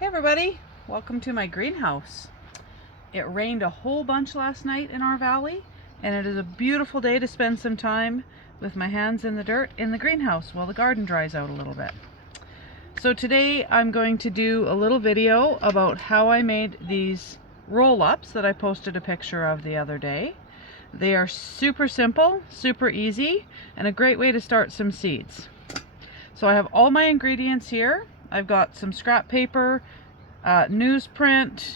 Hey everybody, welcome to my greenhouse. It rained a whole bunch last night in our valley, and it is a beautiful day to spend some time with my hands in the dirt in the greenhouse while the garden dries out a little bit. So today I'm going to do a little video about how I made these roll-ups that I posted a picture of the other day. They are super simple, super easy, and a great way to start some seeds. So I have all my ingredients here. I've got some scrap paper, newsprint,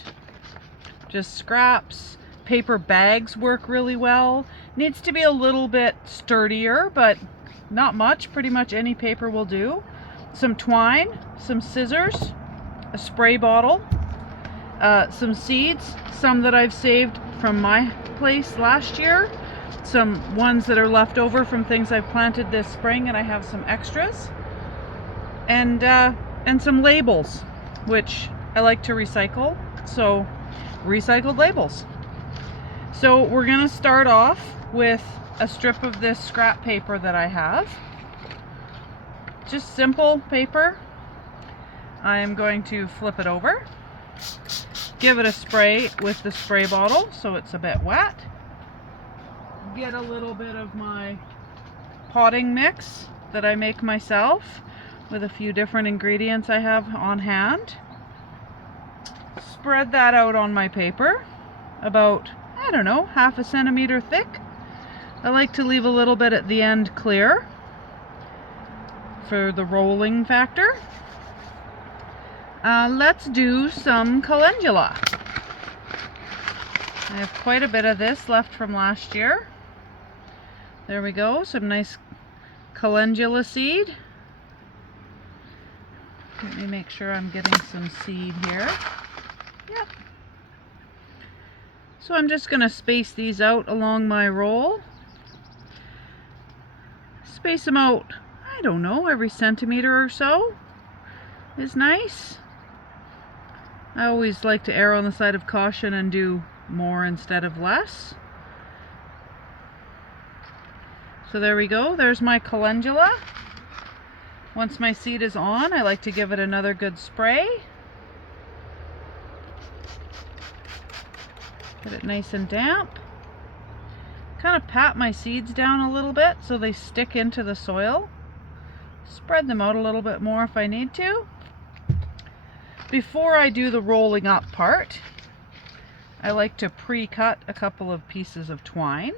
just scraps. Paper bags work really well. Needs to be a little bit sturdier, but not much. Pretty much any paper will do. Some twine, some scissors, a spray bottle, some seeds, some that I've saved from my place last year, some ones that are left over from things I've planted this spring, and I have some extras, and some labels, which I like to recycle, so recycled labels. So we're going to start off with a strip of this scrap paper that I have. Just simple paper. I am going to flip it over, give it a spray with the spray bottle so it's a bit wet. Get a little bit of my potting mix that I make myself with a few different ingredients I have on hand. Spread that out on my paper, about, I don't know, half a centimeter thick. I like to leave a little bit at the end clear for the rolling factor. Let's do some calendula. I have quite a bit of this left from last year. There we go, some nice calendula seed. Let me make sure I'm getting some seed here. Yep. So I'm just going to space these out along my roll. Space them out, I don't know, every centimeter or so is nice. I always like to err on the side of caution and do more instead of less. So there we go, there's my calendula. Once my seed is on, I like to give it another good spray. Get it nice and damp. Kind of pat my seeds down a little bit so they stick into the soil. Spread them out a little bit more if I need to. Before I do the rolling up part, I like to pre-cut a couple of pieces of twine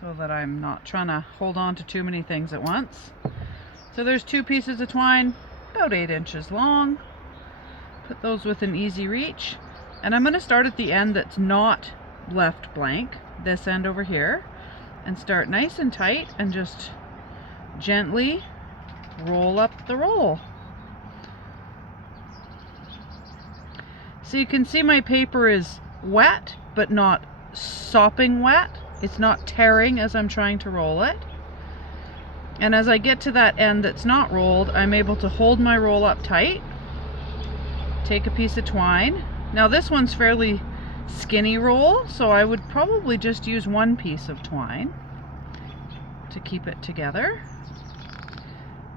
so that I'm not trying to hold on to too many things at once. So there's 2 pieces of twine, about 8 inches long. Put those within easy reach. And I'm going to start at the end that's not left blank, this end over here, and start nice and tight and just gently roll up the roll. So you can see my paper is wet, but not sopping wet. It's not tearing as I'm trying to roll it. And as I get to that end that's not rolled, I'm able to hold my roll up tight, take a piece of twine. Now this one's fairly skinny roll, so I would probably just use 1 piece of twine to keep it together.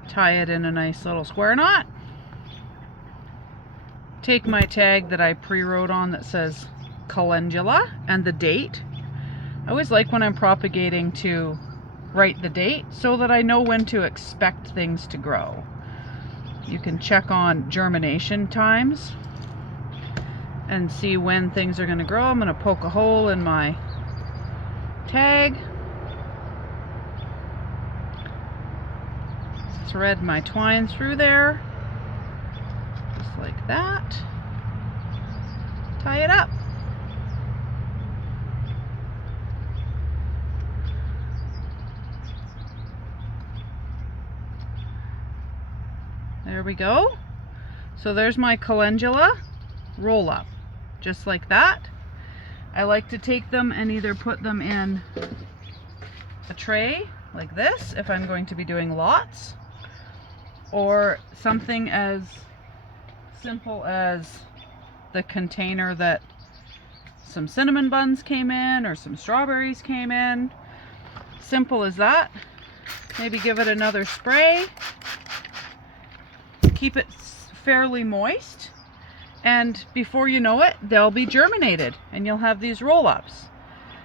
Tie it in a nice little square knot. Take my tag that I pre-wrote on that says calendula and the date. I always like when I'm propagating to write the date so that I know when to expect things to grow. You can check on germination times and see when things are going to grow. I'm going to poke a hole in my tag, thread my twine through there, just like that, tie it up. There we go. So there's my calendula roll up, just like that. I like to take them and either put them in a tray like this if I'm going to be doing lots, or something as simple as the container that some cinnamon buns came in or some strawberries came in. Simple as that. Maybe give it another spray. Keep it fairly moist, and before you know it, they'll be germinated and you'll have these roll-ups.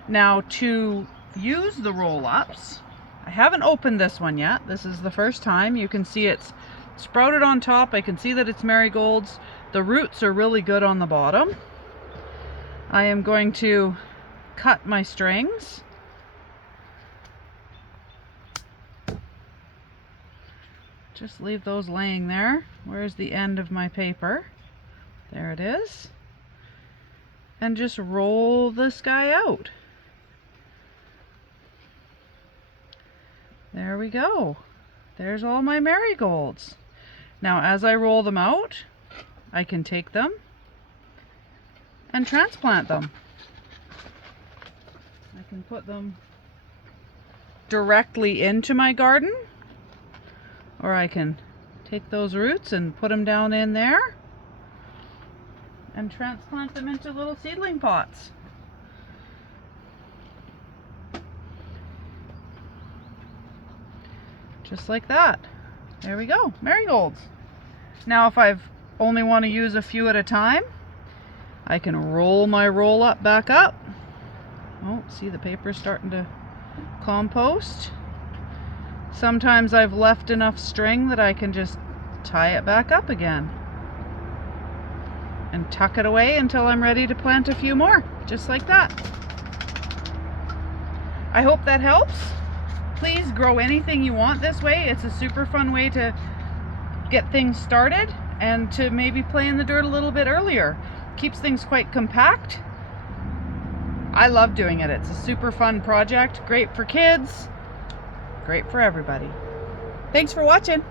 Now, to use the roll-ups, I haven't opened this one yet. This is the first time. You can see it's sprouted on top. I can see that it's marigolds. The roots are really good on the bottom. I am going to cut my strings. Just leave those laying there. Where's the end of my paper? There it is. And just roll this guy out. There we go. There's all my marigolds. Now, as I roll them out, I can take them and transplant them. I can put them directly into my garden, or I can take those roots and put them down in there and transplant them into little seedling pots. Just like that. There we go, marigolds. Now, if I've only want to use a few at a time, I can roll my roll up back up. Oh, see, the paper's starting to compost. Sometimes I've left enough string that I can just tie it back up again and tuck it away until I'm ready to plant a few more, just like that. I hope that helps. Please grow anything you want this way. It's a super fun way to get things started and to maybe play in the dirt a little bit earlier. Keeps things quite compact. I love doing it. It's a super fun project. Great for kids. Great for everybody. Thanks for watching.